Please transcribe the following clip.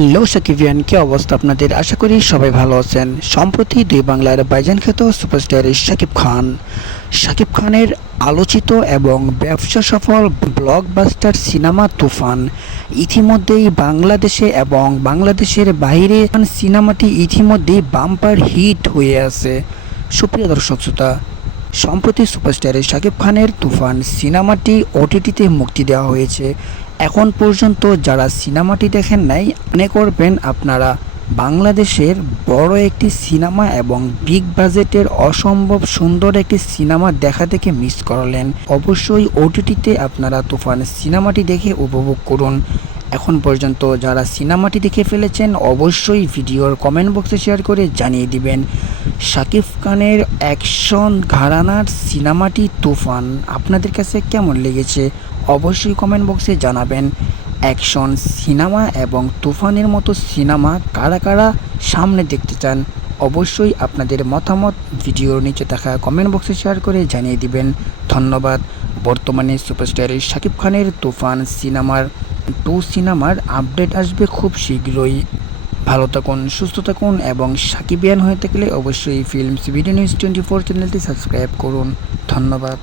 Hello সাকিবিয়ান, কি অবস্থা আপনাদের? আশা করি সবাই ভালো আছেন। সম্প্রতি দুই বাংলার বাইজান খ্যাত সুপারস্টার শাকিব খান। শাকিব খানের আলোচিত এবং ব্যবসা সফল ব্লকবাস্টার সিনেমা তুফান ইতিমধ্যেই বাংলাদেশে এবং বাংলাদেশের বাইরে সিনেমাটি ইতিমধ্যেই বাম্পার হিট হয়ে আছে। সুপ্রিয় দর্শক শ্রোতা সম্প্রতি সুপারস্টারের শাকিব খানের তুফান সিনেমাটি ওটিটিতে মুক্তি দেওয়া হয়েছে। এখন পর্যন্ত যারা সিনেমাটি দেখেন নাই, মনে করবেন আপনারা, বাংলাদেশের বড় একটি সিনেমা এবং বিগ বাজেটের অসম্ভব সুন্দর একটি সিনেমা দেখা থেকে মিস করলেন। অবশ্যই ওটিটিতে আপনারা তুফান সিনেমাটি দেখে উপভোগ করুন। এখন পর্যন্ত যারা সিনেমাটি দেখে ফেলেছেন, অবশ্যই ভিডিওর কমেন্ট বক্সে শেয়ার করে জানিয়ে দিবেন। শাকিব খানের অ্যাকশন ঘরানার সিনেমাটি তুফান, আপনাদের কাছে কেমন লেগেছে? অবশ্যই কমেন্ট বক্সে জানাবেন। অ্যাকশন সিনেমা এবং তুফানের মতো সিনেমা কারা কারা সামনে দেখতে চান, অবশ্যই আপনাদের মতামত ভিডিওর নিচে থাকা কমেন্ট বক্সে শেয়ার করে জানিয়ে দিবেন। ধন্যবাদ। বর্তমানে সুপারস্টারের শাকিব খানের তুফান সিনেমার টু সিনেমার আপডেট আসবে খুব শীঘ্রই। ভালো থাকুন, সুস্থ থাকুন এবং সাকিবিয়ান হয়ে থাকলে অবশ্যই films video news twenty four চ্যানেলটি সাবস্ক্রাইব করুন। ধন্যবাদ।